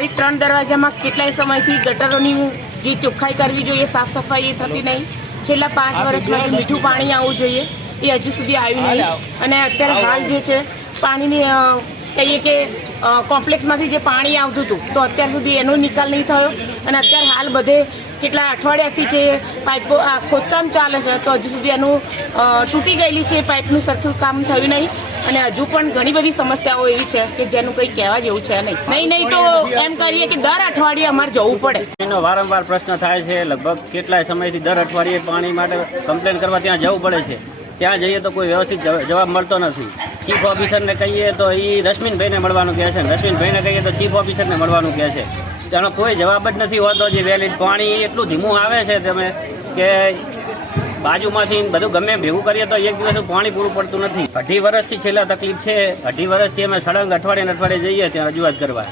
મારી ત્રણ દરવાજામાં કેટલાય સમયથી ગટરોની જે ચોખ્ખાઈ કરવી જોઈએ સાફ સફાઈ એ થતી નહીં. છેલ્લા પાંચ વર્ષમાં જે મીઠું પાણી આવવું જોઈએ એ હજુ સુધી આવ્યું નહીં. અને અત્યારે હાલ જે છે પાણીની કહીએ કે કોમ્પ્લેક્સમાંથી જે પાણી આવતું હતું તો અત્યાર સુધી એનો નિકાલ નહીં થયો. અને અત્યારે હાલ બધે કેટલા અઠવાડિયાથી જે પાઇપો ખોદકામ ચાલે છે, તો હજુ સુધી એનું તૂટી ગયેલી છે પાઇપનું સરખું કામ થયું નહીં. અને હજુ પણ ઘણી બધી સમસ્યાઓ એવી છે કે જેનું કંઈ કહેવા જેવું છે નહીં. નહીં નહીં તો એમ કરીએ કે દર અઠવાડિયે અમારે જવું પડે. એનો વારંવાર પ્રશ્ન થાય છે, લગભગ કેટલાય સમયથી દર અઠવાડિયે પાણી માટે કમ્પ્લેન કરવા ત્યાં જવું પડે છે. ત્યાં જઈએ તો કોઈ વ્યવસ્થિત જવાબ મળતો નથી. ચીફ ઓફિસરને કહીએ તો એ રશ્મિનભાઈને મળવાનું કહે છે. રશ્મિનભાઈને કહીએ તો ચીફ ઓફિસરને મળવાનું કહે છે. તેનો કોઈ જવાબ જ નથી હોતો જે વેલિડ પાણી, એટલું ધીમું આવે છે તમે કે બાજુમાંથી બધું ગમે ભેગું કરીએ તો એક દિવસ પાણી પૂરું પડતું નથી. અઢી વર્ષથી છેલ્લા તકલીફ છે. અઢી વર્ષથી અમે સળંગ અઠવાડિયે અઠવાડિયે જઈએ ત્યાં રજૂઆત કરવા.